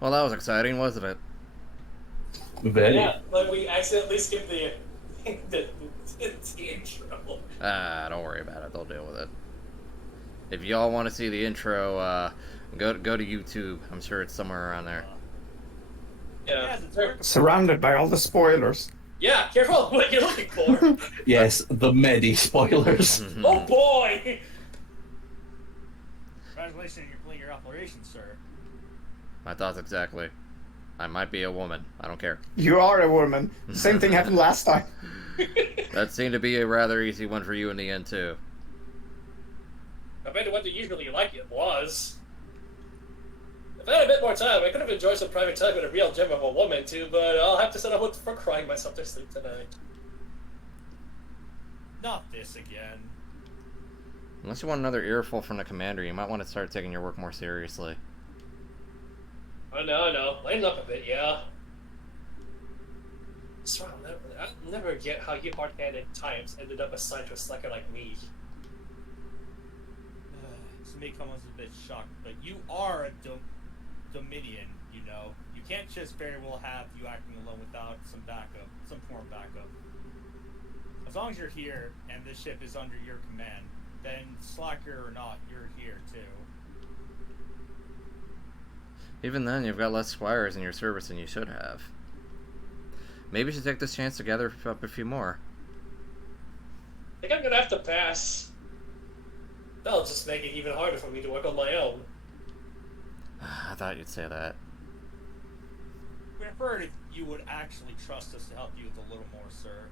Well, that was exciting, wasn't it? Very. Yeah, like we accidentally skipped the, the intro. Don't worry about it. They'll deal with it. If y'all want to see the intro, go to YouTube. I'm sure it's somewhere around there. Yeah, Surrounded by all the spoilers. yeah. Careful what you're looking for. Yes, the Medi spoilers. Oh boy! Congratulations on your completing your operation, sir. My thoughts exactly. I might be a woman. I don't care. You are a woman. Same thing happened last time. That seemed to be a rather easy one for you in the end, too. Compared to what they usually like it was. If I had a bit more time, I could have enjoyed some private time with a real gem of a woman too, but I'll have to set up for crying myself to sleep tonight. Not this again. Unless you want another earful from the commander, you might want to start taking your work more seriously. I know. Lighten up a bit, yeah. So I'll never get how you hard-handed times ended up assigned to a slacker like me. This may come as a bit shocked, but you are a Dominion, you know. You can't just very well have you acting alone without some backup, some form of backup. As long as you're here and this ship is under your command, then slacker or not, you're here too. Even then, you've got less squires in your service than you should have. Maybe you should take this chance to gather up a few more. I think I'm gonna have to pass. That'll just make it even harder for me to work on my own. I thought you'd say that. We preferred if you would actually trust us to help you with a little more, sir.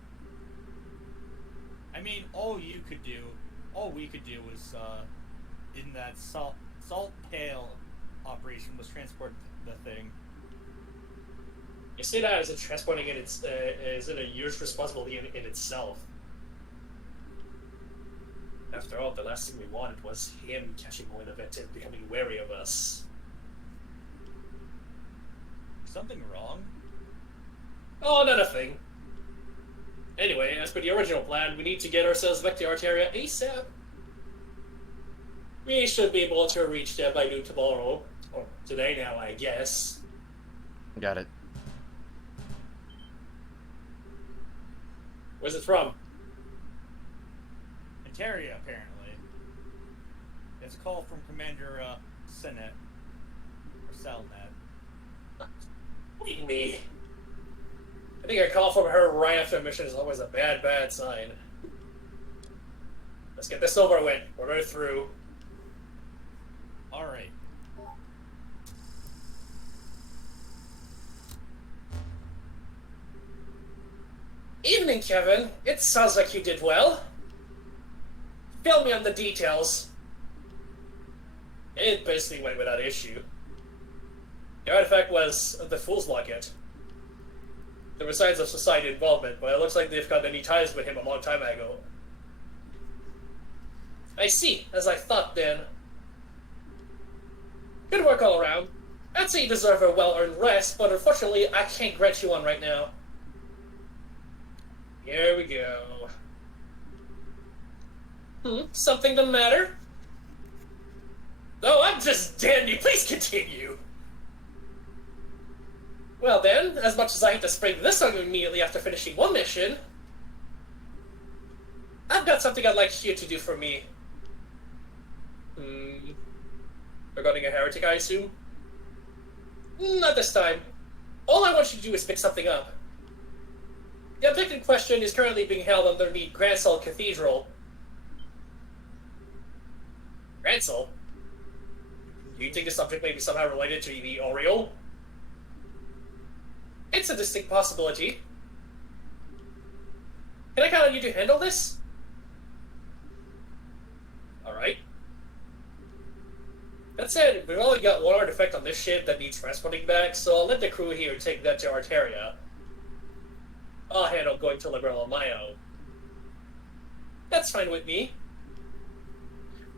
I mean, all we could do was, in that salt pail operation was transport the thing. You say that as if transporting it is it a huge responsibility in itself. After all, the last thing we wanted was him catching wind of it and becoming wary of us. Something wrong? Oh, not a thing. Anyway, as per the original plan, we need to get ourselves back to Arteria ASAP. We should be able to reach there by noon tomorrow. Or today now, I guess. Got it. Where's it from? Ontario, apparently. It's a call from Commander Senet. Or Salnet. Leave me. I think a call from her right after a mission is always a bad sign. Let's get this over with. We're right through. Alright. Evening, Kevin. It sounds like you did well. Fill me on the details. It basically went without issue. The artifact was the Fool's Locket. There were signs of society involvement, but it looks like they've got any ties with him a long time ago. I see, as I thought then. Good work all around. I'd say you deserve a well-earned rest, but unfortunately I can't grant you one right now. Here we go. Something the matter? Oh, I'm just dandy. Please continue. Well then, as much as I hate to spring this on you immediately after finishing one mission, I've got something I'd like you to do for me. Regarding a heretic, I assume? Not this time. All I want you to do is pick something up. The object in question is currently being held underneath Gransall Cathedral. Gransall? Do you think the subject may be somehow related to the Oriole? It's a distinct possibility. Can I count on you to handle this? Alright. That said, we've only got one artifact on this ship that needs transporting back, so I'll let the crew here take that to Arteria. I'll handle going to Liberal on my own. That's fine with me.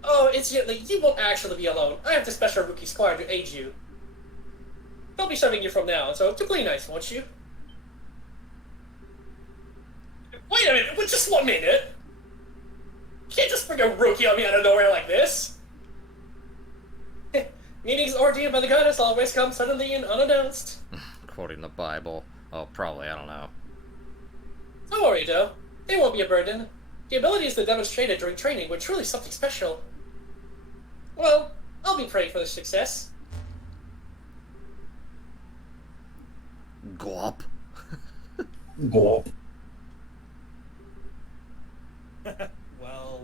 Oh, incidentally, you won't actually be alone. I have the special rookie squire to aid you. I'll be serving you from now on, so play nice, won't you? Wait a minute, just 1 minute! You can't just bring a rookie on me out of nowhere like this! Meetings ordained by the goddess always come suddenly and unannounced. Quoting the Bible. Oh, probably, I don't know. Don't worry, though. They won't be a burden. The abilities they demonstrated during training were truly something special. Well, I'll be praying for their success. Glop. Go. Well,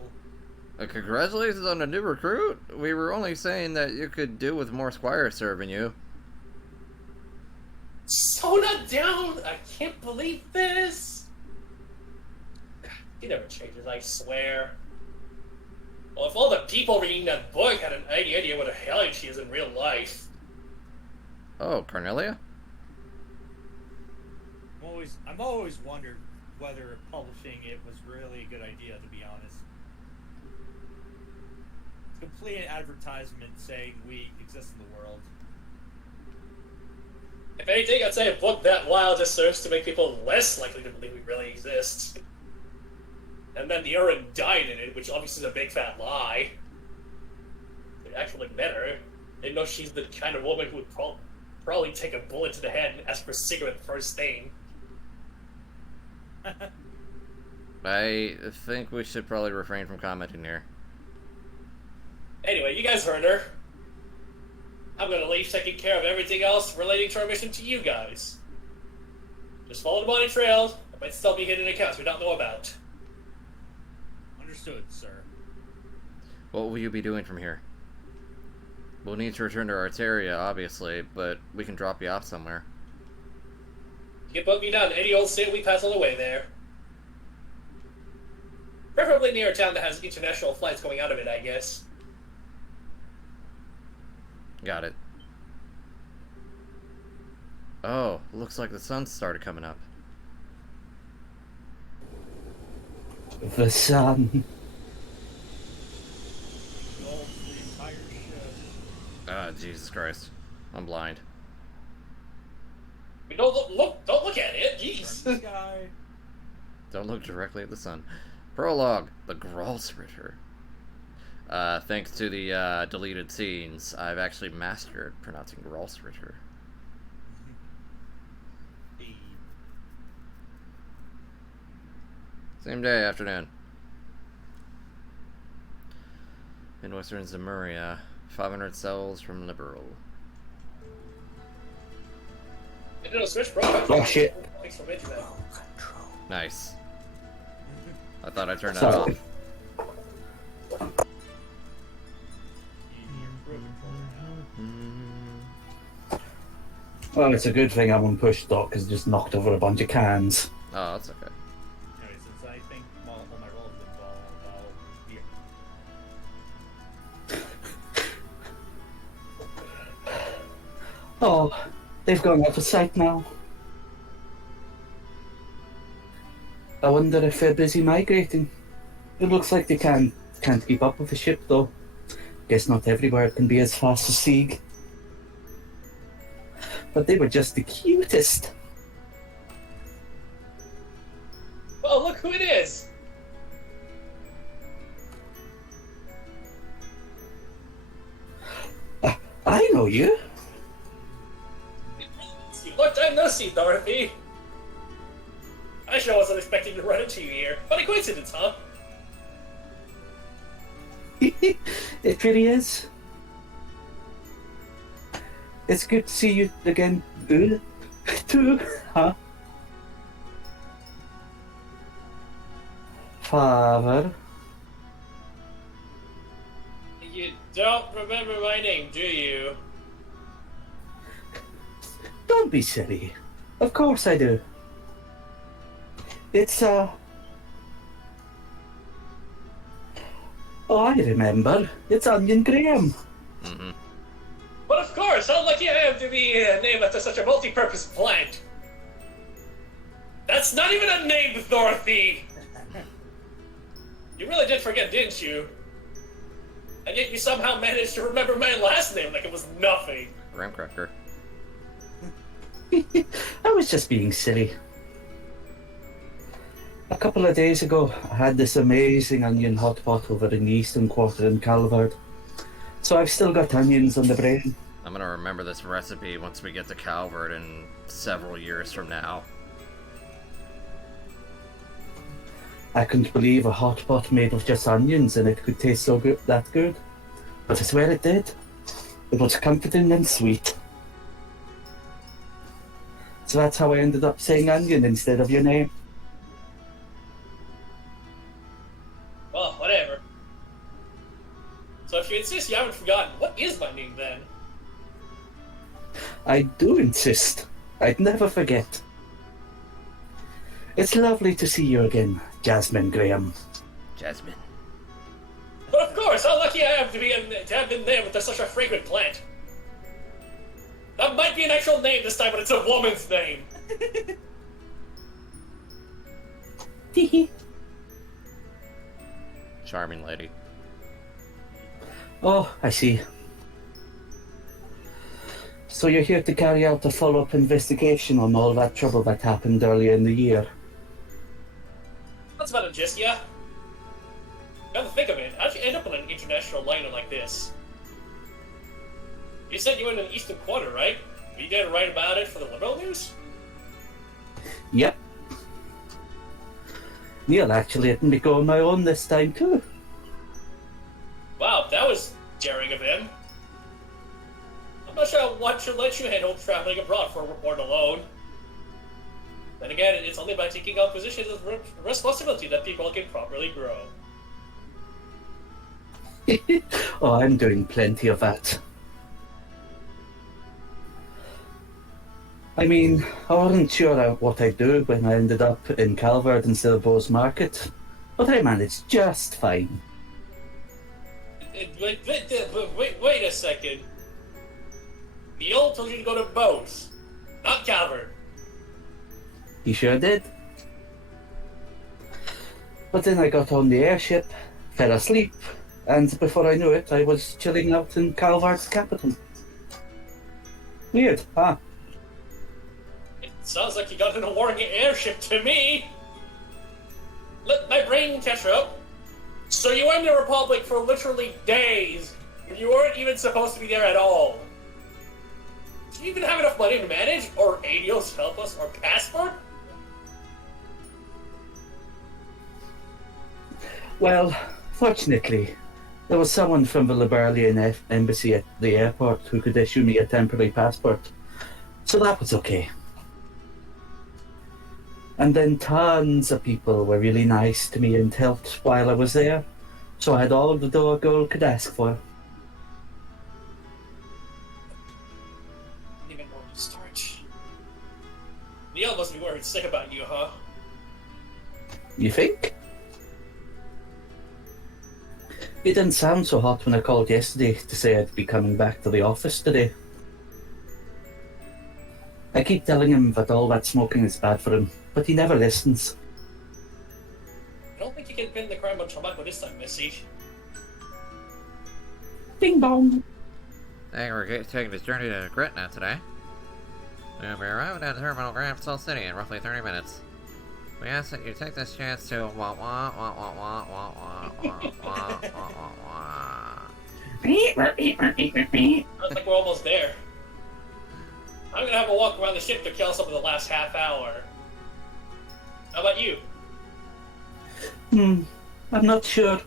Congratulations on the new recruit. We were only saying that you could do with more squires serving you. Soda down! I can't believe this! God, he never changes, I swear. Well, if all the people reading that book had any idea what a hellion she is in real life. Oh, Cornelia? I've always wondered whether publishing it was really a good idea, to be honest. It's complete advertisement saying we exist in the world. If anything, I'd say a book that wild just serves to make people less likely to believe we really exist. And then the Urin died in it, which obviously is a big fat lie. It actually met her. They know she's the kind of woman who would probably take a bullet to the head and ask for a cigarette first thing. I think we should probably refrain from commenting here. Anyway, you guys heard her. I'm gonna leave taking care of everything else relating to our mission to you guys. Just follow the money trail. There might still be hidden accounts we don't know about. Understood, sir. What will you be doing from here? We'll need to return to Arteria, obviously, but we can drop you off somewhere. You can put me down any old state we pass on the way there. Preferably near a town that has international flights going out of it, I guess. Got it. Oh, looks like the sun started coming up. The sun. Gold for the entire ship. Ah, Jesus Christ. I'm blind. Don't look at it, Turn jeez. the sky. Don't look directly at the sun. Prologue, the Gralsritter. Thanks to the deleted scenes, I've actually mastered pronouncing Gralsritter. Same day, afternoon. In western Zemuria, 500 cells from Liberal. It'll switch, bro. Oh shit. Thanks for mentioning that. Nice. I thought I turned that Sorry. off. Well, it's a good thing I'm on push stop because I just knocked over a bunch of cans. Oh, that's okay. Anyway, since I think all my rolls have been here. Oh, they've gone out of sight now. I wonder if they're busy migrating. It looks like they can't keep up with the ship though. Guess not everywhere it can be as fast as Sieg. But they were just the cutest. Oh, look who it is! I know you. Long time no see, Dorothy. I sure wasn't expecting to run into you here. What a coincidence, huh? It really is. It's good to see you again, too, huh? Father. You don't remember my name, do you? Don't be silly. Of course I do. It's, Oh, I remember. It's Onion Graham. Mm-hmm. But of course, how lucky I am to be named after such a multi-purpose plant. That's not even a name, Dorothy! You really did forget, didn't you? And yet you somehow managed to remember my last name like it was nothing. Ramcracker. I was just being silly. A couple of days ago, I had this amazing onion hot pot over in the eastern quarter in Calvard. So I've still got onions on the brain. I'm gonna remember this recipe once we get to Calvert in several years from now. I couldn't believe a hot pot made of just onions and it could taste so good, that good. But I swear it did. It was comforting and sweet. So that's how I ended up saying onion instead of your name. Well, whatever. So if you insist you haven't forgotten, what is my name then? I do insist. I'd never forget. It's lovely to see you again, Jasmine Graham. Jasmine. But of course, how lucky I am to have been there with such a fragrant plant. That might be an actual name this time, but it's a woman's name. Teehee. Charming lady. Oh, I see. So you're here to carry out a follow-up investigation on all that trouble that happened earlier in the year. That's about a gist, yeah. Come to think of it, how'd you end up on an international liner like this? You said you were in the Eastern Quarter, right? Were you there to write about it for the Liberal News? Yep. Neil actually let me go on my own this time too. Wow, that was daring of him. I'm not sure what should let you handle traveling abroad for a report alone. Then again, it's only by taking on positions of responsibility that people can properly grow. Oh, I'm doing plenty of that. I mean, I wasn't sure what I'd do when I ended up in Calvert instead of Bowes Market, but I managed just fine. Wait a second. Neil told you to go to Bose, not Calvert. He sure did. But then I got on the airship, fell asleep, and before I knew it, I was chilling out in Calvert's capital. Weird, huh? It sounds like you got in a warring airship to me. Let my brain catch up. So you were in the Republic for literally days, and you weren't even supposed to be there at all. Do you even have enough money to manage, or Adios help us, or passport? Well, fortunately, there was someone from the Liberalian embassy at the airport who could issue me a temporary passport, so that was okay. And then tons of people were really nice to me and helped while I was there, so I had all the dough a girl could ask for. Didn't even know where to start. Neil must be worried sick about you, huh? You think? It didn't sound so hot when I called yesterday to say I'd be coming back to the office today. I keep telling him that all that smoking is bad for him, but he never listens. I don't think you can pin the crime on tobacco this time, Missy. Ding bong! Hey, we're taking this journey to Gretna today. We'll be arriving at Terminal Grand Soul City in roughly 30 minutes. We ask that you take this chance to wah wah wah wah wah wah wah wah wah wah wah. Sounds like we're almost there. I'm gonna have a walk around the ship to kill some of the last half hour. How about you? I'm not sure.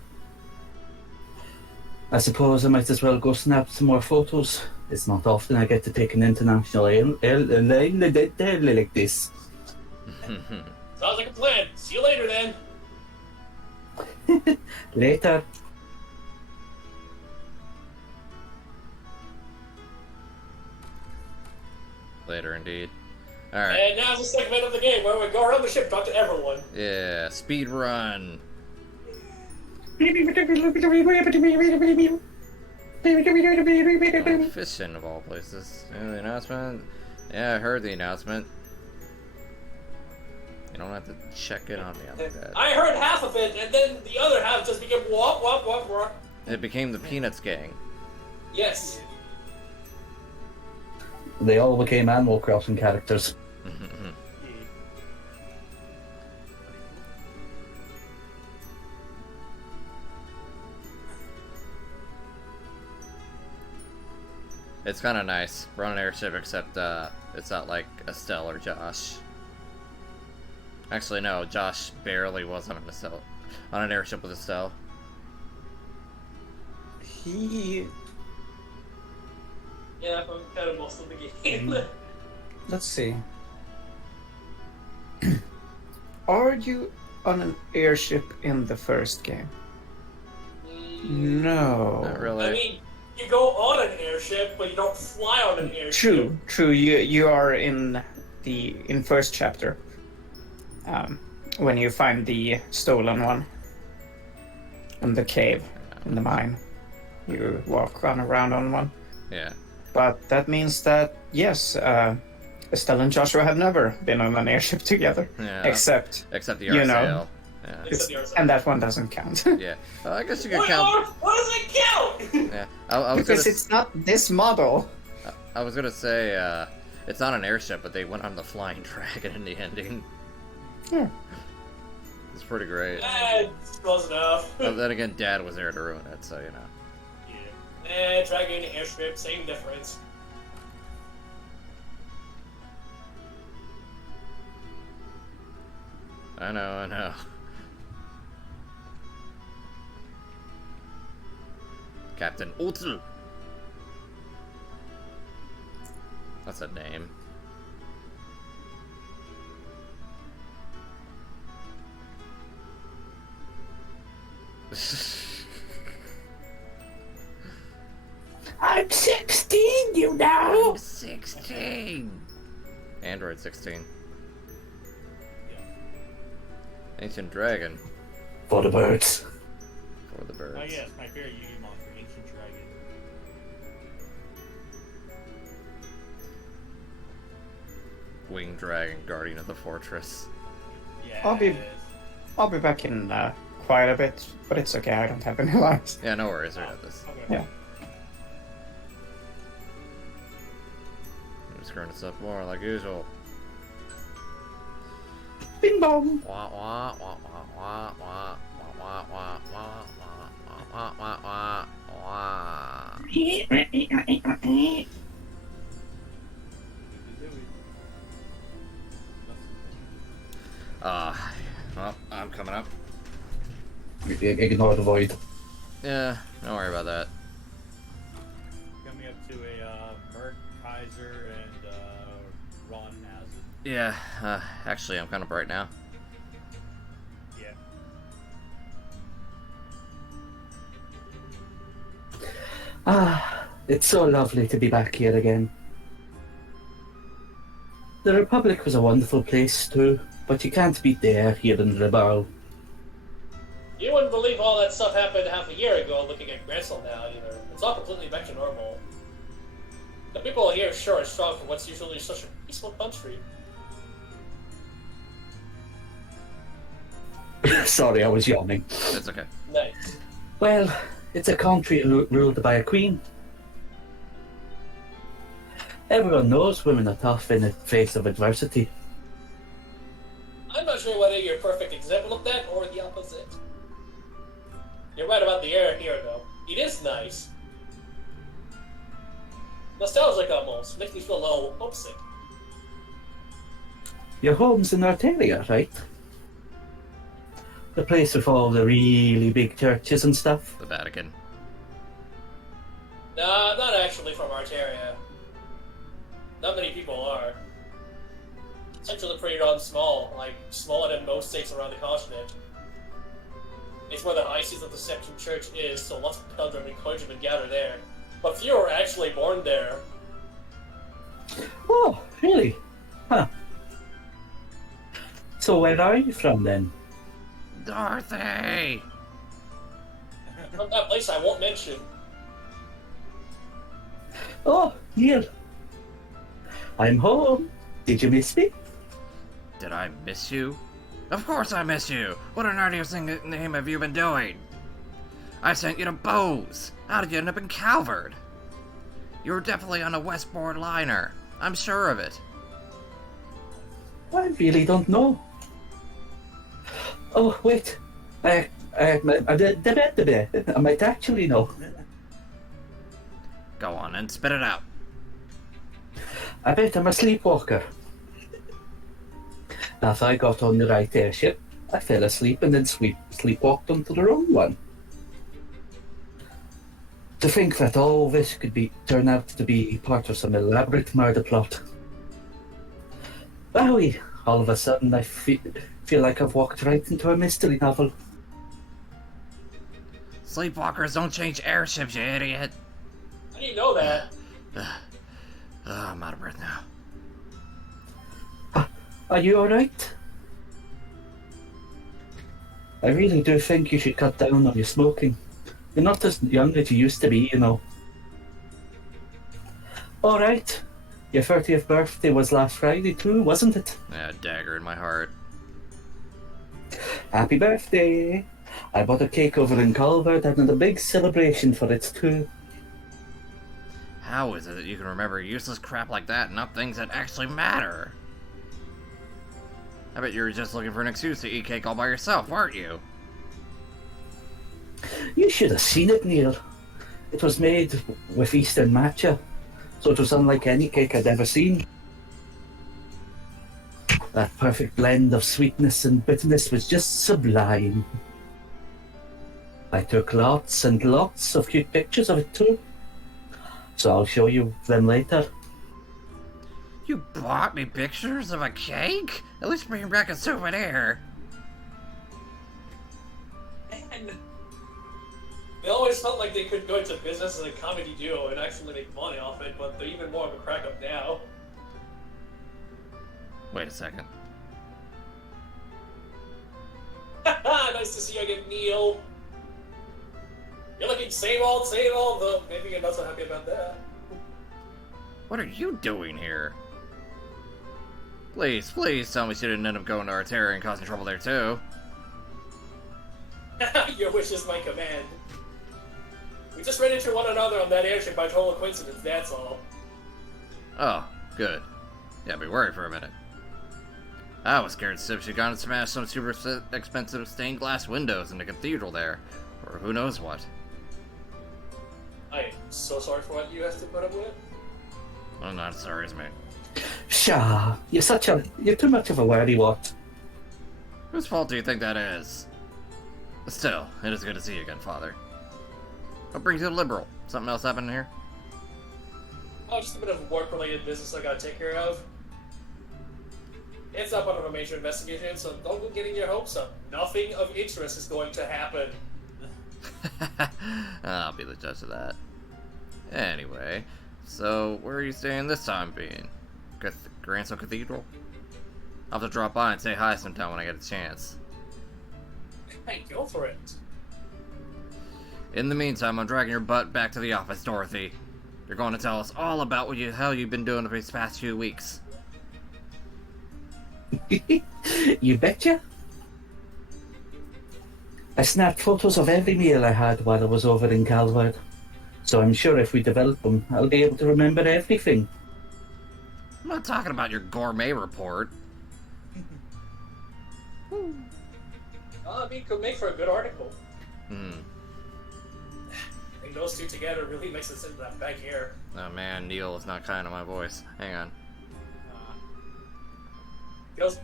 I suppose I might as well go snap some more photos. It's not often I get to take an international airline like this. Sounds like a plan. See you later then. Later. Later, indeed. Alright. And now's the segment of the game where we go around the ship, talk to everyone. Yeah, speed run. Fishing of all places. Yeah, the announcement. Yeah, I heard the announcement. You don't have to check in on me on that. I heard half of it, and then the other half just became wop wop wop wop. It became the Peanuts gang. Yes. They all became Animal Crossing characters. It's kind of nice. We're on an airship, except it's not like Estelle or Josh. Actually, no. Josh barely was on an airship with Estelle. He. Yeah, I'm kind of most of the game. Let's see. Are you on an airship in the first game? No. Not really. I mean, you go on an airship, but you don't fly on an airship. True. You are in first chapter. When you find the stolen one in the cave, in the mine, you run around on one. Yeah. But that means that yes, Estelle and Joshua have never been on an airship together, Yeah. except the you RSAL. know. Yeah. Except yours. and that one doesn't count. Yeah. Well, I guess you could What, count. what does it count? Yeah. I was Because gonna. it's not this model. I was gonna say it's not an airship, but they went on the flying dragon in the ending. Yeah. It's pretty great. It's close enough. But then again, Dad was there to ruin it, so you know. Yeah. Dragon airship, same difference. I know. Captain Utl. That's a name. I'm 16, you know. 16. Android 16. Ancient dragon For the birds. for the birds. Oh yes, my favorite Yu-Gi monster, Ancient Dragon. Winged dragon, guardian of the fortress. Yes. I'll be back in quite a bit, but it's okay. I don't have any lines. Yeah, no worries. I got this. Okay. Yeah. I'm screwing this up more like usual. Bing bong. Wah wah wah wah wah wah wah wah wah wah wah wah wah. Well, I'm coming up. Ignore the void. Yeah, don't worry about that. Coming up to a Merc, Kaiser, and Ron Hazard. Yeah, actually, I'm kind of bright now. Yeah. Ah, it's so lovely to be back here again. The Republic was a wonderful place too, but you can't beat the air here in Rebel. You wouldn't believe all that stuff happened half a year ago looking at Grancel now, either. It's all completely back to normal. The people here sure are strong for what's usually such a peaceful country. Sorry, I was yawning. It's okay. Nice. Well, it's a country ruled by a queen. Everyone knows women are tough in the face of adversity. I'm not sure whether you're a perfect example of that or the opposite. You're right about the air here, though. It is nice. Nostalgic almost. Makes me feel a little homesick. Your home's in Arteria, right? The place with all the really big churches and stuff. The Vatican. Nah, I'm not actually from Arteria. Not many people are. It's actually pretty darn small, like smaller than most states around the continent. It's where the high seat of the Septon Church is, so lots of pilgrim and clergymen gather there. But few are actually born there. Oh, really? Huh. So where are you from then? Dorothy! From that place I won't mention. Oh, Neil. I'm home. Did you miss me? Did I miss you? Of course I miss you! What on earth's name have you been doing? I sent you to Bose! How did you end up in Calvert? You were definitely on a Westport liner. I'm sure of it. I really don't know. Oh, wait. I might actually know. Go on and spit it out. I bet I'm a sleepwalker. As I got on the right airship, I fell asleep and then sleepwalked onto the wrong one. To think that all this could turn out to be part of some elaborate murder plot. Wowie! All of a sudden I feel like I've walked right into a mystery novel. Sleepwalkers don't change airships, you idiot. How do you know that? I'm out of breath now. Are you alright? I really do think you should cut down on your smoking. You're not as young as you used to be, you know. Alright. Your 30th birthday was last Friday too, wasn't it? Yeah, dagger in my heart. Happy birthday! I bought a cake over in Calvert and had a big celebration for it too. How is it that you can remember useless crap like that and not things that actually matter? I bet you were just looking for an excuse to eat cake all by yourself, weren't you? You should have seen it, Neil. It was made with Eastern matcha, so it was unlike any cake I'd ever seen. That perfect blend of sweetness and bitterness was just sublime. I took lots and lots of cute pictures of it too, so I'll show you them later. You bought me pictures of a cake? At least bring back a souvenir. And they always felt like they could go into business as a comedy duo and actually make money off it, but they're even more of a crack up now. Wait a second. Nice to see you again, Neil. You're looking same old, though maybe you're not so happy about that. What are you doing here? Please, please tell me she didn't end up going to Arteria and causing trouble there too. Your wish is my command. We just ran into one another on that airship by total coincidence, that's all. Oh, good. Yeah, be worried for a minute. I was scared Sib she'd gone and smashed some super expensive stained glass windows in the cathedral there. Or who knows what. I am so sorry for what you have to put up with. I'm not as sorry as me. Pshaw, you're too much of a worrywart. Whose fault do you think that is? Still, it is good to see you again, Father. What brings you to Liberal? Something else happening here? Oh, just a bit of work-related business I gotta take care of. It's not part of a major investigation, so don't go getting your hopes up. Nothing of interest is going to happen. I'll be the judge of that. Anyway, so where are you staying this time being? Granso Cathedral? I'll have to drop by and say hi sometime when I get a chance. Hey, go for it. In the meantime, I'm dragging your butt back to the office, Dorothy. You're going to tell us all about how you've been doing these past few weeks. You betcha. I snapped photos of every meal I had while I was over in Calvert, so I'm sure if we develop them, I'll be able to remember everything. I'm not talking about your gourmet report. I mean, could make for a good article. Hmm. And those two together really makes it into that back here. Oh man, Neil is not kind to my voice. Hang on.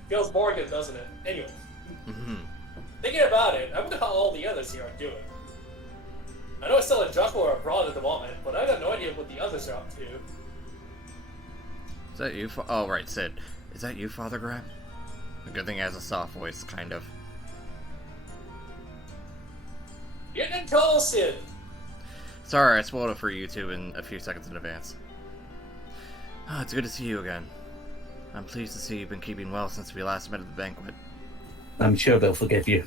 Feels Morgan, doesn't it? Anyway. Mm-hmm. Thinking about it, I wonder how all the others here are doing. I know it's still in Joshua or abroad at the moment, but I got no idea what the others are up to. Is that you? Oh, right, Sid. Is that you, Father Graham? A good thing he has a soft voice, kind of. Getting in tall, Sid! Sorry, I spoiled it for YouTube in a few seconds in advance. Oh, it's good to see you again. I'm pleased to see you've been keeping well since we last met at the banquet. I'm sure they'll forgive you.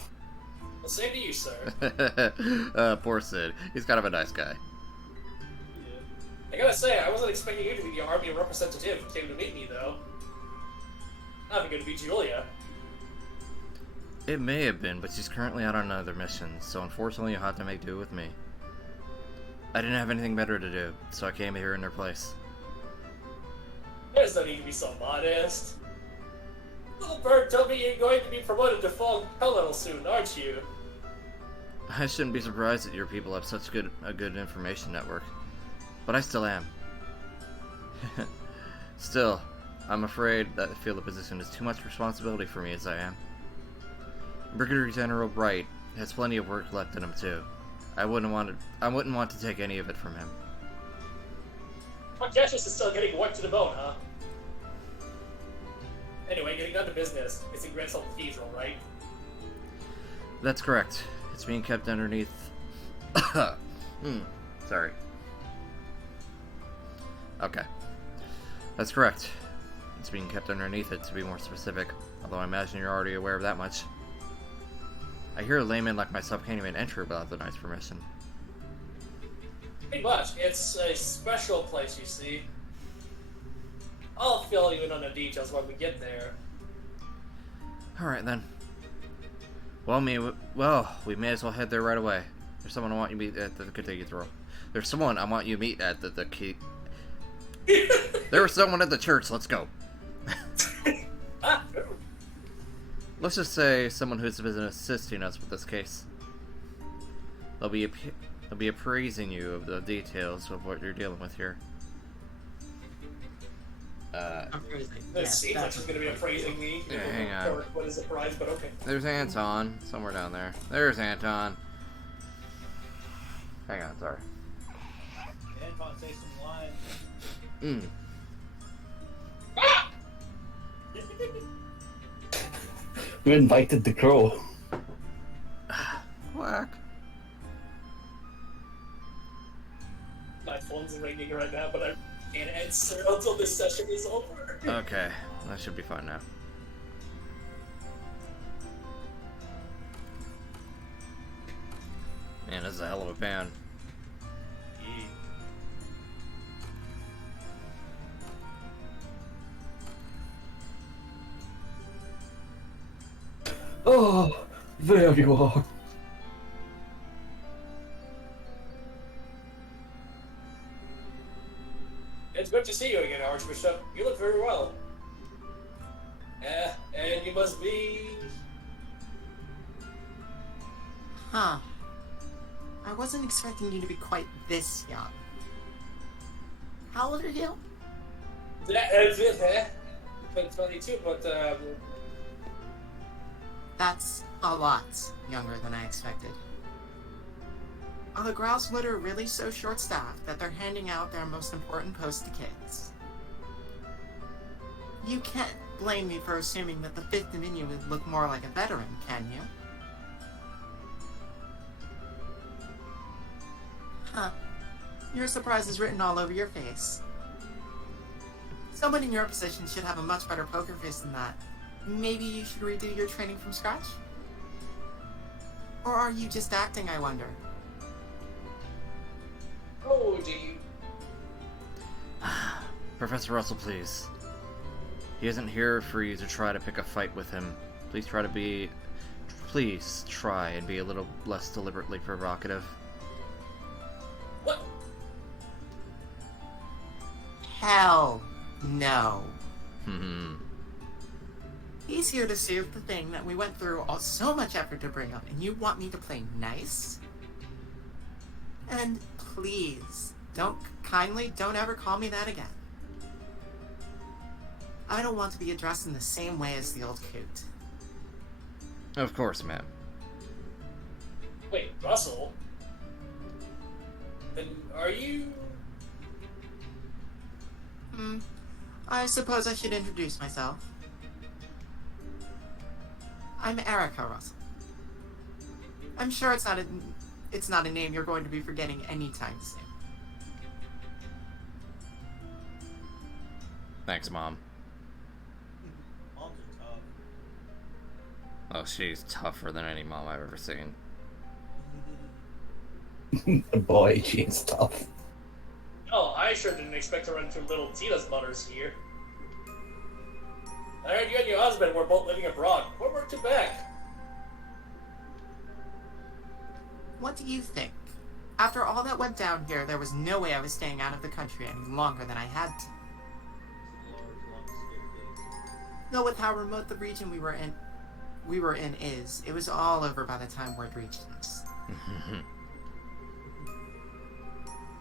Well, same to you, sir. Poor Sid. He's kind of a nice guy. I gotta say, I wasn't expecting you to be the army representative who came to meet me, though. Not gonna be Julia. It may have been, but she's currently out on another mission, so unfortunately you'll have to make do with me. I didn't have anything better to do, so I came here in their place. There's no need to be so modest. Little bird told me you're going to be promoted to full colonel soon, aren't you? I shouldn't be surprised that your people have such a good information network. But I still am. Still, I'm afraid that I feel the position is too much responsibility for me as I am. Brigadier General Bright has plenty of work left in him too. I wouldn't want to take any of it from him. But Cassius is still getting worked to the bone, huh? Anyway, getting down to business. It's in Grand Salt Cathedral, right? That's correct. It's being kept underneath... Sorry. Okay. That's correct. It's being kept underneath it, to be more specific. Although I imagine you're already aware of that much. I hear a layman like myself can't even enter without the knight's permission. Pretty much. It's a special place, you see. I'll fill you in on the details when we get there. Alright then. Well, we may as well head there right away. There's someone I want you to meet at the... Continue throw. There's someone I want you to meet at the key... There was someone at the church, let's go. Let's just say someone who's been assisting us with this case. They'll be appraising you of the details of what you're dealing with here. This seems like she's gonna be appraising me. Yeah, hang on. What is the prize, but okay. There's Anton, somewhere down there. There's Anton. Hang on, sorry. Anton, say some lines. You invited the crow. Whack. My phone's ringing right now, but I can't answer until this session is over. Okay, that should be fine now. Man, this is a hell of a band. Oh, there you are. It's good to see you again, Archbishop. You look very well. And you must be... Huh. I wasn't expecting you to be quite this young. How old are you? That's it, eh? 22, but, That's a lot younger than I expected. Are the Grouse Litter really so short-staffed that they're handing out their most important posts to kids? You can't blame me for assuming that the Fifth Dominion would look more like a veteran, can you? Huh. Your surprise is written all over your face. Someone in your position should have a much better poker face than that. Maybe you should redo your training from scratch? Or are you just acting, I wonder? oh, do you... Professor Russell, please. He isn't here for you to try to pick a fight with him. Please try and be a little less deliberately provocative. What? Hell no. Hmm. He's here to save the thing that we went through so much effort to bring up, and you want me to play nice? And please, don't ever call me that again. I don't want to be addressed in the same way as the old coot. Of course, ma'am. Wait, Russell? Then are you... I suppose I should introduce myself. I'm Erica Russell. I'm sure it's not a name you're going to be forgetting anytime soon. Thanks, Mom. Moms are tough. Oh, she's tougher than any mom I've ever seen. Boy, she's tough. Oh, I sure didn't expect to run into little Tita's mothers here. I heard you and your husband were both living abroad. When were you back? What do you think? After all that went down here, there was no way I was staying out of the country any longer than I had to. Though with how remote the region we were in is, it was all over by the time word reached us.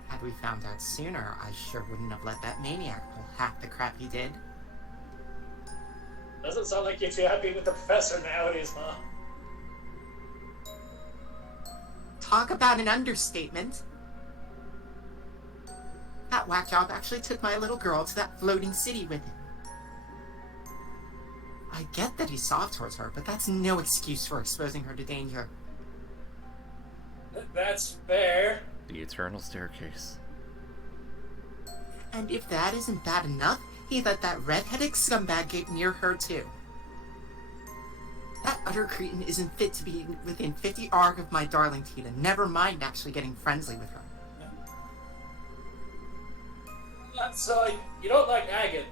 Had we found out sooner, I sure wouldn't have let that maniac pull half the crap he did. Doesn't sound like you're too happy with the professor nowadays, huh? Talk about an understatement. That whack job actually took my little girl to that floating city with him. I get that he's soft towards her, but that's no excuse for exposing her to danger. That's fair. The eternal staircase. And if that isn't bad enough, he let that red-headed scumbag get near her too. That utter cretin isn't fit to be within 50 arg of my darling Tita, never mind actually getting friendly with her. So, you don't like Agate,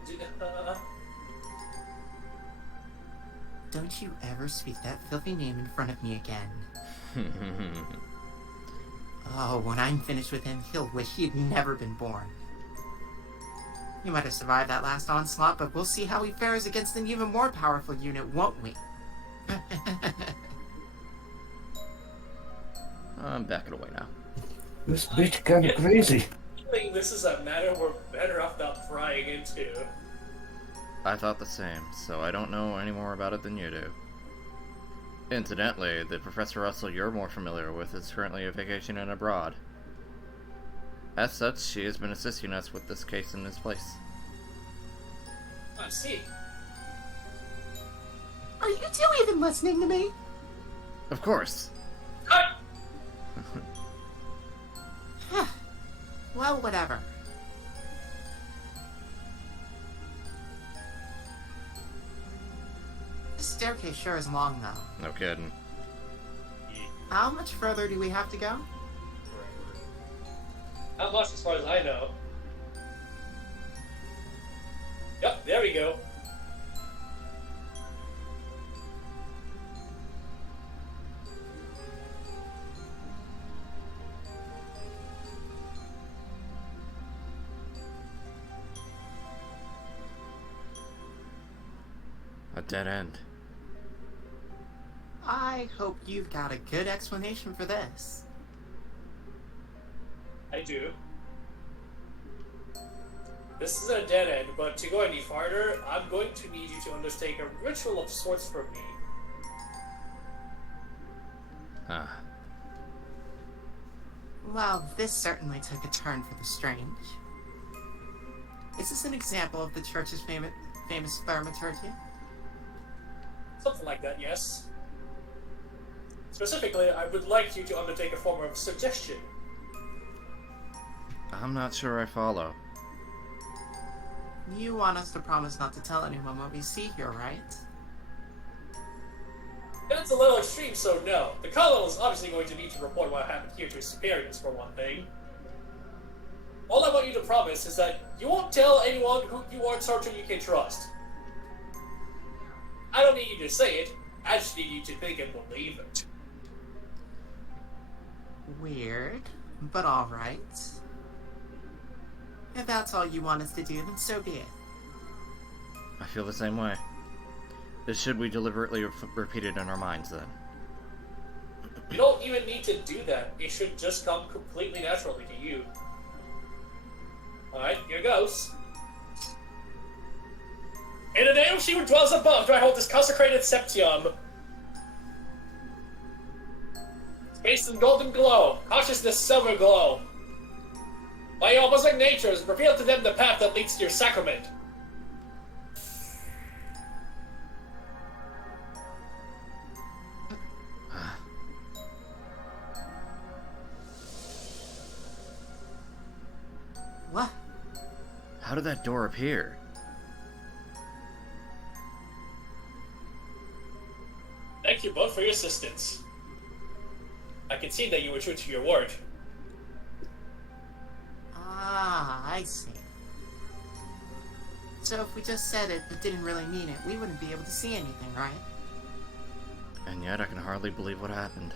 Don't you ever speak that filthy name in front of me again. Oh, when I'm finished with him, he'll wish he had never been born. He might have survived that last onslaught, but we'll see how he fares against an even more powerful unit, won't we? I'm backing away now. This bit kind of crazy. I think this is a matter we're better off not prying into. I thought the same, so I don't know any more about it than you do. Incidentally, the Professor Russell you're more familiar with is currently vacationing abroad. As such, she has been assisting us with this case in his place. I see. Are you two even listening to me? Of course! Cut! Well, whatever. This staircase sure is long, though. No kidding. How much further do we have to go? Not much as far as I know. Yep, there we go. A dead end. I hope you've got a good explanation for this. I do. This is a dead end, but to go any farther, I'm going to need you to undertake a ritual of sorts for me. Huh. Well, this certainly took a turn for the strange. Is this an example of the church's famous thaumaturgy? Something like that, yes. Specifically, I would like you to undertake a form of suggestion. I'm not sure I follow. You want us to promise not to tell anyone what we see here, right? That's a little extreme, so no. The colonel is obviously going to need to report what happened here to his superiors, for one thing. All I want you to promise is that you won't tell anyone who you are certain you can trust. I don't need you to say it, I just need you to think and believe it. Weird, but alright. If that's all you want us to do, then so be it. I feel the same way. Should we deliberately repeat it in our minds, then? You don't even need to do that. It should just come completely naturally to you. Alright, here goes. In the name of she who dwells above, do I hold this consecrated septium. Space in golden glow, consciousness silver glow. By your opposite natures, reveal to them the path that leads to your sacrament. What? How did that door appear? Thank you both for your assistance. I can see that you were true to your word. Ah, I see. So if we just said it but didn't really mean it, we wouldn't be able to see anything, right? And yet I can hardly believe what happened.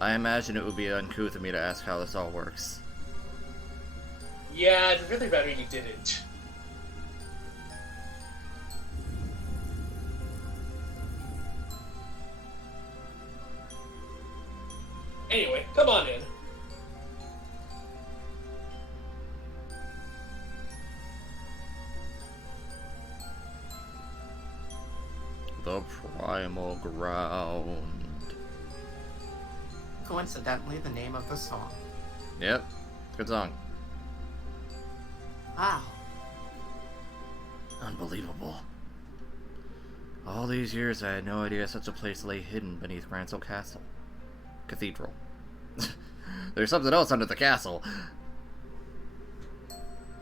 I imagine it would be uncouth of me to ask how this all works. Yeah, I'd really rather you didn't. Anyway, come on in. The primal ground. Coincidentally, the name of the song. Yep. Good song. Wow. Unbelievable. All these years I had no idea such a place lay hidden beneath Gransel Castle. Cathedral. There's something else under the castle.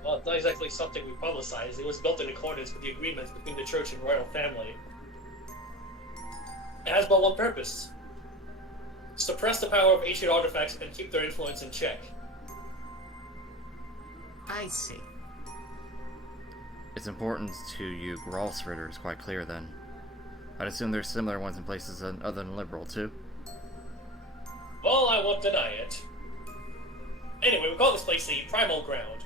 Well, it's not exactly something we publicized. It was built in accordance with the agreements between the church and royal family. It has but one purpose. Suppress the power of ancient artifacts and keep their influence in check. I see. Its importance to you Gralsritter is quite clear then. I'd assume there's similar ones in places other than Liberal too. Well, I won't deny it. Anyway, we call this place the Primal Ground.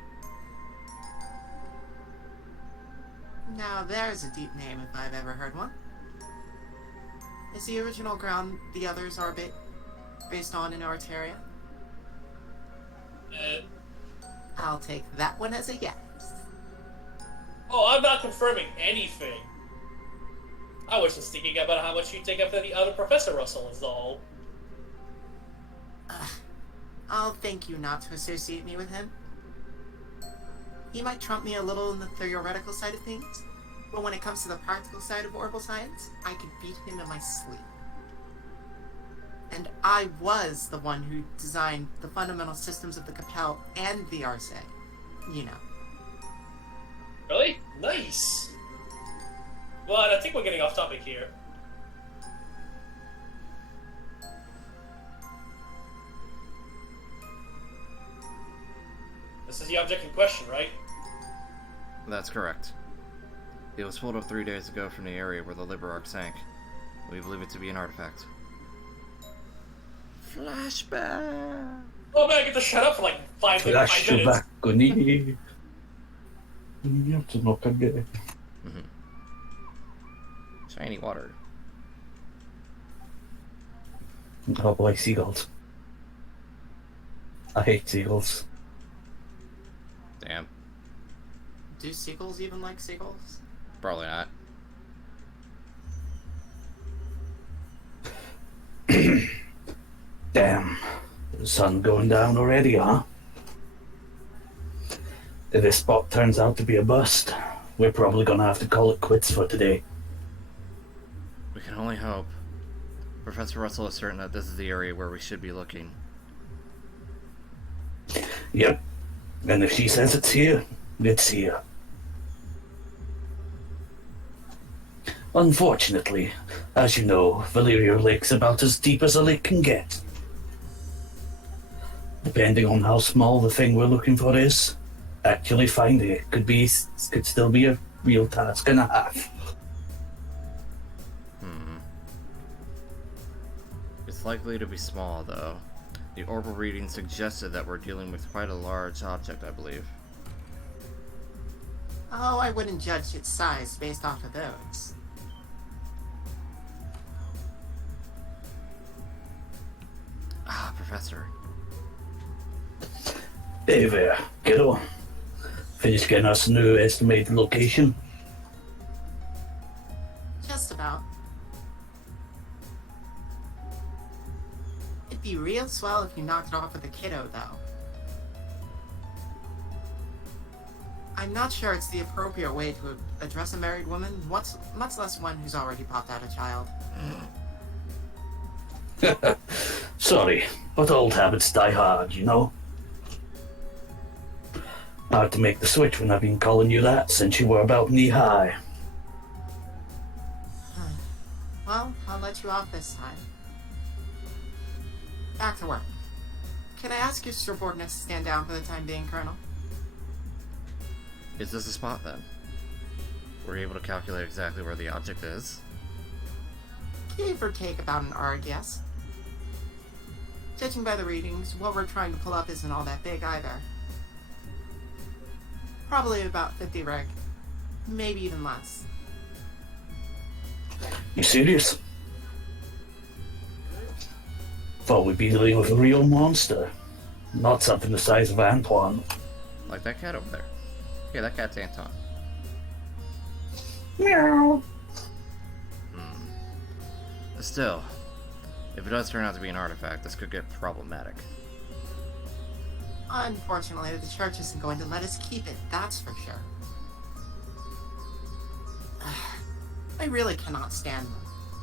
Now there's a deep name if I've ever heard one. Is the original ground the others are a bit based on in Arteria? I'll take that one as a yes. Oh, I'm not confirming anything. I was just thinking about how much you take after the other Professor Russell is all. I'll thank you not to associate me with him. He might trump me a little in the theoretical side of things, but when it comes to the practical side of orbital science, I could beat him in my sleep. And I was the one who designed the fundamental systems of the Capel and the Arce. You know. Really? Nice! But I think we're getting off topic here. This is the object in question, right? That's correct. It was pulled up 3 days ago from the area where the Liberarch sank. We believe it to be an artifact. Flashback! Oh man, I get to shut up for like 5 minutes. Flashback on you. You have to knock again. Shiny water. Oh boy, seagulls. I hate seagulls. Damn. Do seagulls even like seagulls? Probably not. Damn. The sun going down already, huh? If this spot turns out to be a bust, we're probably gonna have to call it quits for today. We can only hope. Professor Russell is certain that this is the area where we should be looking. Yep. And if she says it's here, it's here. Unfortunately, as you know, Valyria Lake's about as deep as a lake can get. Depending on how small the thing we're looking for is, actually finding it could still be a real task and a half. It's likely to be small, though. The orbital reading suggested that we're dealing with quite a large object, I believe. Oh, I wouldn't judge its size based off of those. Ah, Professor. Hey there, kiddo. Finished getting us a new estimated location? Just about. It'd be real swell if you knocked it off with a kiddo, though. I'm not sure it's the appropriate way to address a married woman, much less one who's already popped out a child. Sorry, but old habits die hard, you know? Hard to make the switch when I've been calling you that since you were about knee-high. Well, I'll let you off this time. Back to work. Can I ask your subordinates to stand down for the time being, Colonel? Is this a spot, then? We're able to calculate exactly where the object is? Give or take about an hour, yes. Judging by the readings, what we're trying to pull up isn't all that big either. Probably about 50 reg. Maybe even less. You serious? Thought we'd be dealing with a real monster. Not something the size of Antoine. Like that cat over there. Yeah, that cat's Anton. Meow. Still, if it does turn out to be an artifact, this could get problematic. Unfortunately, the church isn't going to let us keep it, that's for sure. I really cannot stand them.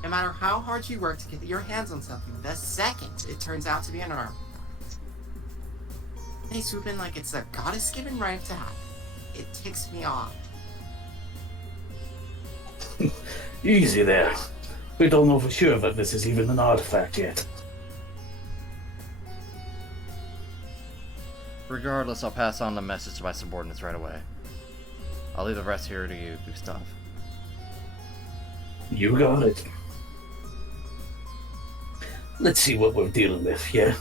No matter how hard you work to get your hands on something, the second it turns out to be an artifact, they swoop in like it's a goddess-given right to have it. It ticks me off. Easy there. We don't know for sure that this is even an artifact yet. Regardless, I'll pass on the message to my subordinates right away. I'll leave the rest here to you, Gustav. You got it. Let's see what we're dealing with, yeah?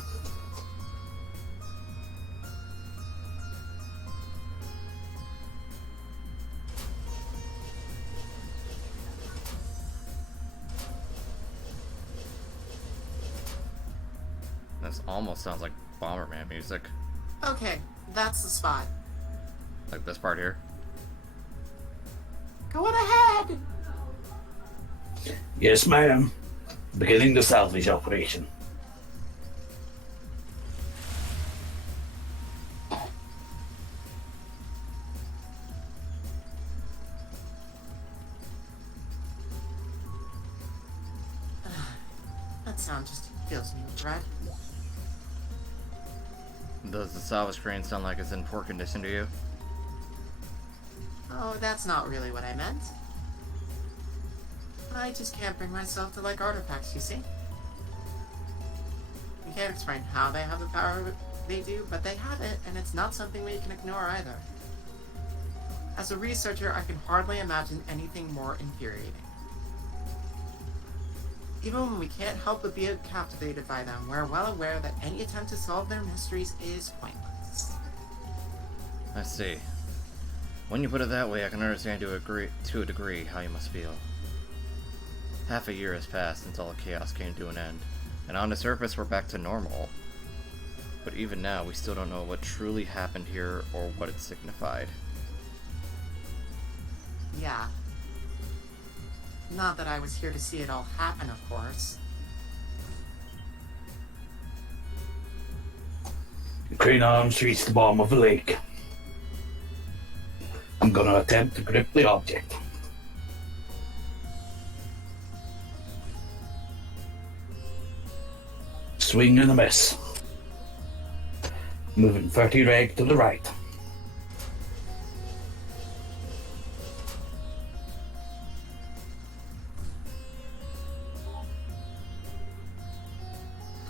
This almost sounds like Bomberman music. Okay, that's the spot. Like this part here. Go on ahead! Yes, ma'am. Beginning the salvage operation. That sound just fills me with dread. Does the salvage crane sound like it's in poor condition to you? Oh, that's not really what I meant. I just can't bring myself to like artifacts, you see? You can't explain how they have the power they do, but they have it, and it's not something we can ignore either. As a researcher, I can hardly imagine anything more infuriating. Even when we can't help but be captivated by them, we're well aware that any attempt to solve their mysteries is pointless. I see. When you put it that way, I can understand to a degree how you must feel. Half a year has passed since all the chaos came to an end, and on the surface we're back to normal. But even now, we still don't know what truly happened here or what it signified. Yeah. Not that I was here to see it all happen, of course. The crane arms reach the bottom of the lake. I'm gonna attempt to grip the object. Swing and a miss. Moving 30 reg to the right.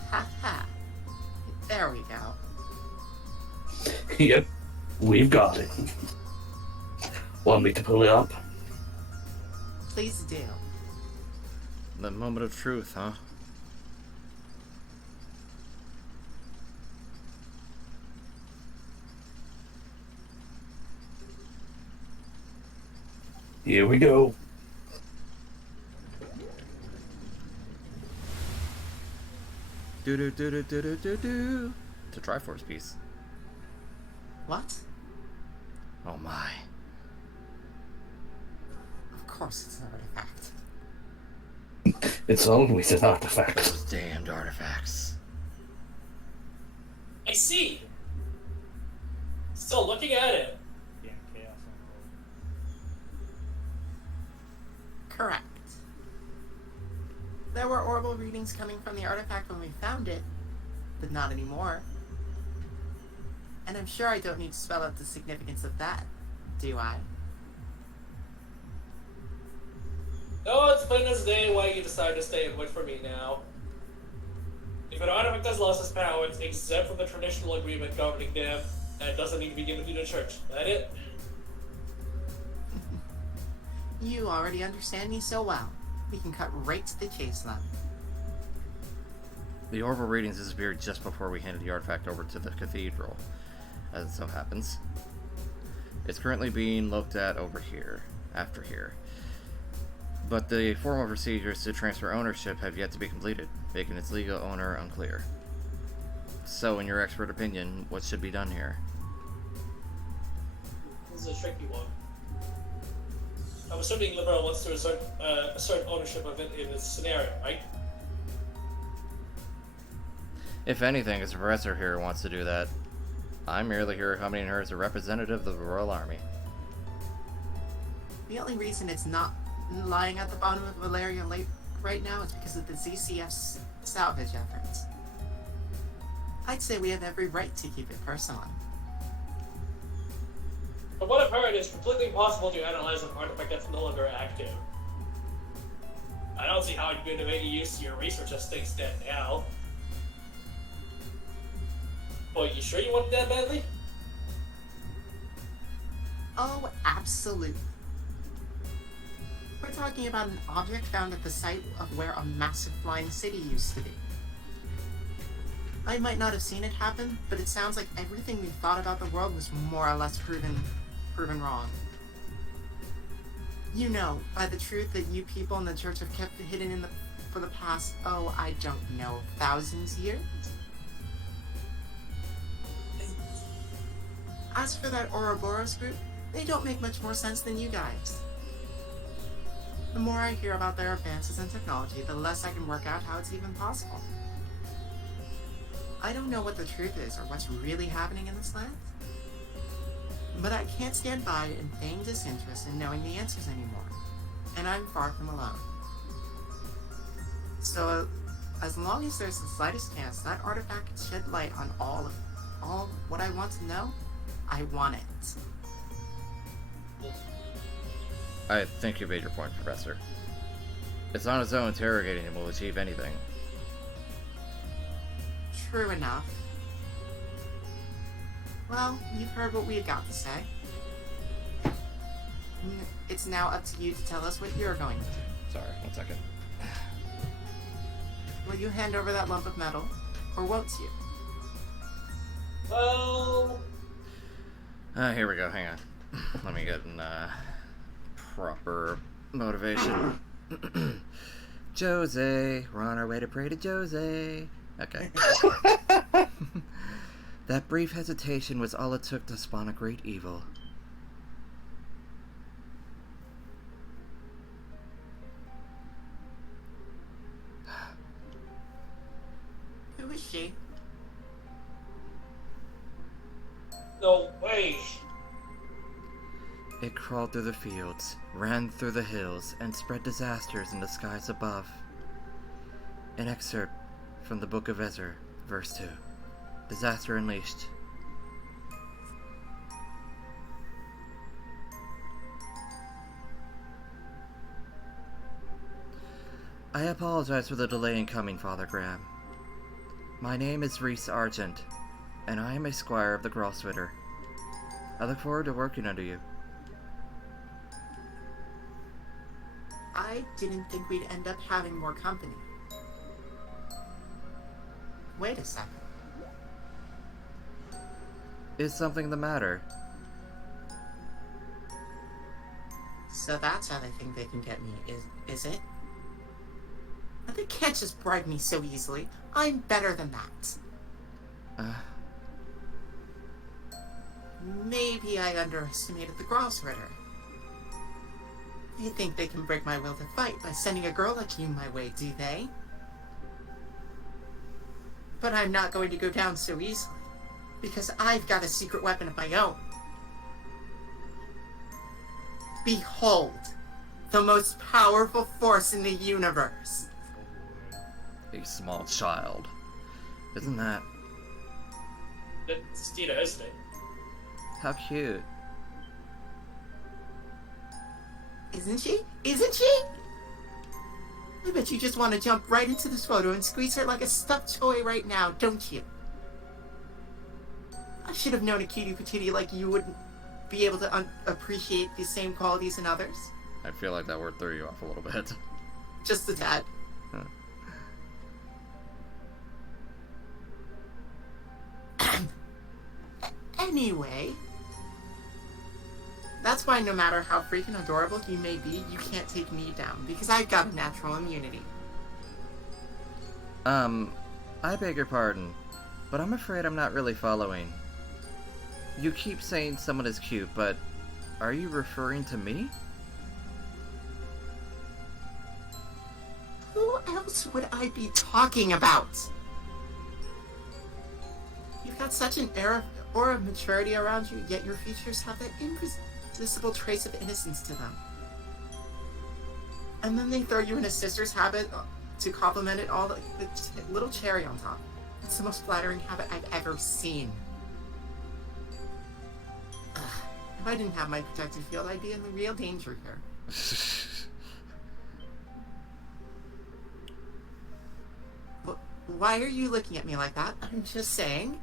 Ha ha. There we go. Yep, we've got it. Want me to pull it up? Please do. The moment of truth, huh? Here we go. Do do do do do do do do. It's a Triforce piece. What? Oh my. Of course it's an artifact. It's always an artifact. Those damned artifacts. I see. Still looking at it. Damn chaos on Correct. There were orbital readings coming from the artifact when we found it, but not anymore. And I'm sure I don't need to spell out the significance of that, do I? No, it's plain as day why you decided to stay and wait for me now. If an artifact has lost its power, it's exempt from the traditional agreement governing them, and it doesn't need to be given to the church. That it? You already understand me so well. We can cut right to the chase then. The orbital readings disappeared just before we handed the artifact over to the cathedral, as it so happens. It's currently being looked at over here, after here. But the formal procedures to transfer ownership have yet to be completed, making its legal owner unclear. So, in your expert opinion, what should be done here? This is a tricky one. I'm assuming Liberal wants to assert ownership of it in this scenario, right? If anything, it's a professor here who wants to do that. I'm merely here accompanying her as a representative of the Royal Army. The only reason it's not lying at the bottom of Valeria Lake right now is because of the ZCF's salvage efforts. I'd say we have every right to keep it personal. From what I've heard, it's completely impossible to analyze an artifact that's no longer active. I don't see how you're going to make use of your research as things stand now. But you sure you want it that badly? Oh, absolutely. We're talking about an object found at the site of where a massive flying city used to be. I might not have seen it happen, but it sounds like everything we thought about the world was more or less proven wrong. You know, by the truth that you people in the church have kept hidden for the past, I don't know, thousands years? As for that Ouroboros group, they don't make much more sense than you guys. The more I hear about their advances in technology, the less I can work out how it's even possible. I don't know what the truth is or what's really happening in this land, but I can't stand by and feign disinterest in knowing the answers anymore, and I'm far from alone. So, as long as there's the slightest chance that artifact can shed light on all what I want to know, I want it. I think you made your point, Professor. It's on its own interrogating him will achieve anything. True enough. Well, you've heard what we've got to say. It's now up to you to tell us what you're going to do. Sorry, 1 second. Will you hand over that lump of metal, or won't you? Well... Here we go, hang on. Let me get in, proper motivation. Jose, we're on our way to pray to Jose. Okay. That brief hesitation was all it took to spawn a great evil. Who is she? No way! It crawled through the fields, ran through the hills, and spread disasters in the skies above. An excerpt from the Book of Ezra, verse 2. Disaster unleashed. I apologize for the delay in coming, Father Graham. My name is Reese Argent, and I am a squire of the Groswitter. I look forward to working under you. I didn't think we'd end up having more company. Wait a second. Is something the matter? So that's how they think they can get me, is it? But they can't just bribe me so easily. I'm better than that. Maybe I underestimated the Grosritter. They think they can break my will to fight by sending a girl like you my way, do they? But I'm not going to go down so easily, because I've got a secret weapon of my own. Behold, the most powerful force in the universe. A small child. Isn't that... It's Tita, isn't it? How cute. Isn't she? Isn't she? I bet you just want to jump right into this photo and squeeze her like a stuffed toy right now, don't you? I should have known a cutie patootie like you wouldn't be able to appreciate the same qualities in others. I feel like that word threw you off a little bit. Just a tad. Huh. Anyway, that's why no matter how freaking adorable you may be, you can't take me down, because I've got a natural immunity. I beg your pardon, but I'm afraid I'm not really following. You keep saying someone is cute, but are you referring to me? Who else would I be talking about? You've got such an aura of maturity around you, yet your features have that irresistible trace of innocence to them. And then they throw you in a sister's habit to compliment it all, the little cherry on top. It's the most flattering habit I've ever seen. Ugh. If I didn't have my protective field, I'd be in the real danger here. Why are you looking at me like that? I'm just saying.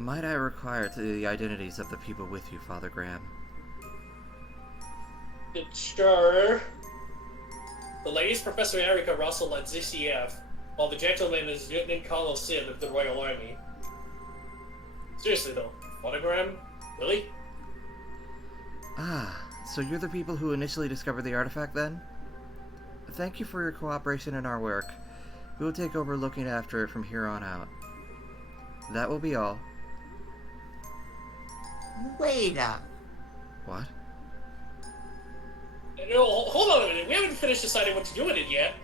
Might I require the identities of the people with you, Father Graham? Sure. The lady is Professor Erica Russell at ZCF, while the gentleman is Lieutenant Colonel Sid of the Royal Army. Seriously though, Father Graham? Really? Ah, so you're the people who initially discovered the artifact then? Thank you for your cooperation in our work. We will take over looking after it from here on out. That will be all. Wait up. What? No, hold on a minute. We haven't finished deciding what to do with it yet.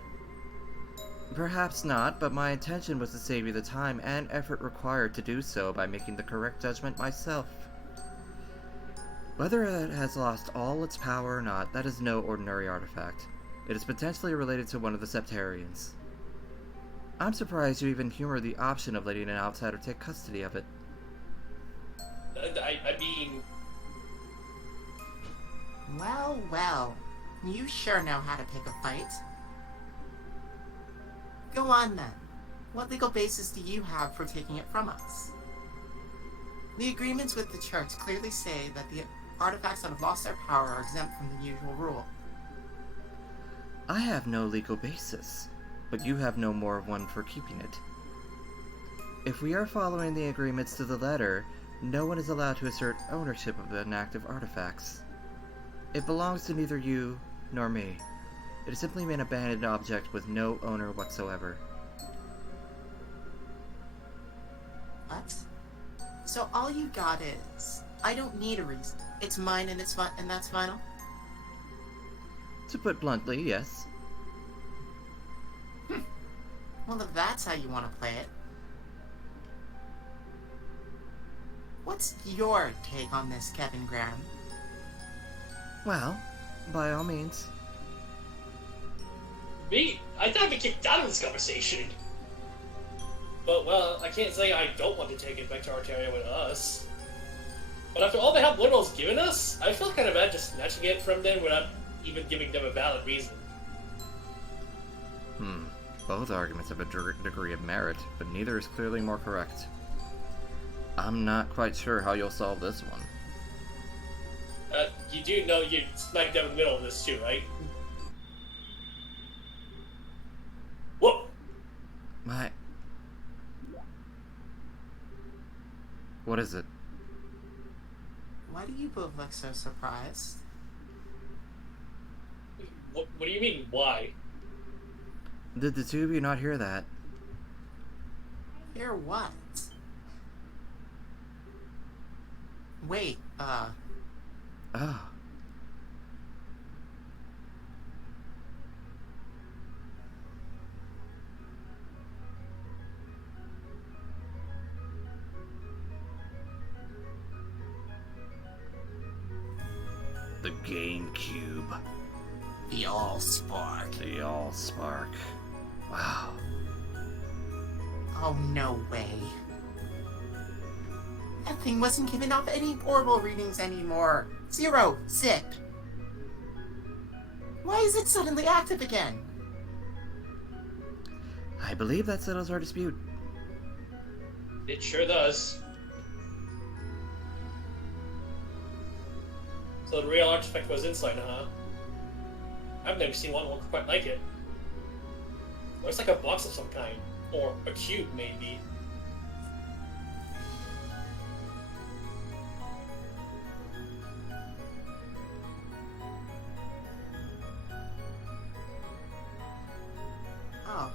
Perhaps not, but my intention was to save you the time and effort required to do so by making the correct judgment myself. Whether it has lost all its power or not, that is no ordinary artifact. It is potentially related to one of the Septarians. I'm surprised you even humor the option of letting an outsider take custody of it. I mean... Well. You sure know how to pick a fight. Go on then. What legal basis do you have for taking it from us? The agreements with the church clearly say that the artifacts that have lost their power are exempt from the usual rule. I have no legal basis, but you have no more of one for keeping it. If we are following the agreements to the letter, no one is allowed to assert ownership of the inactive artifacts. It belongs to neither you nor me. It is simply an abandoned object with no owner whatsoever. What? So all you got is, I don't need a reason. It's mine and and that's final? To put bluntly, yes. Well, if that's how you want to play it. What's your take on this, Kevin Graham? Well, by all means. Me? I thought I'd be kicked out of this conversation. But, well, I can't say I don't want to take it back to Arteria with us. But after all the help Lordell's given us, I feel kind of bad just snatching it from them without even giving them a valid reason. Both arguments have a degree of merit, but neither is clearly more correct. I'm not quite sure how you'll solve this one. You do know you're smack dab in the middle of this too, right? Whoa! What is it? Why do you both look so surprised? What do you mean, why? Did the two of you not hear that? Hear what? Wait, Oh. The GameCube. the Allspark. The Allspark. Wow. Oh, no way. That thing wasn't giving off any orbital readings anymore. 0, zip. Why is it suddenly active again? I believe that settles our dispute. It sure does. So the real artifact was inside, huh? I've never seen one look quite like it. Looks like a box of some kind. Or a cube, maybe. Oh.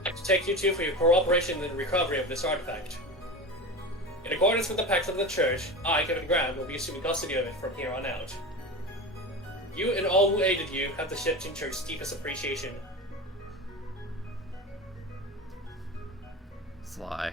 I'd like to thank you two for your cooperation in the recovery of this artifact. In accordance with the pact of the Church, I, Kevin Graham, will be assuming custody of it from here on out. You and all who aided you have the Shepton Church's deepest appreciation. Sly.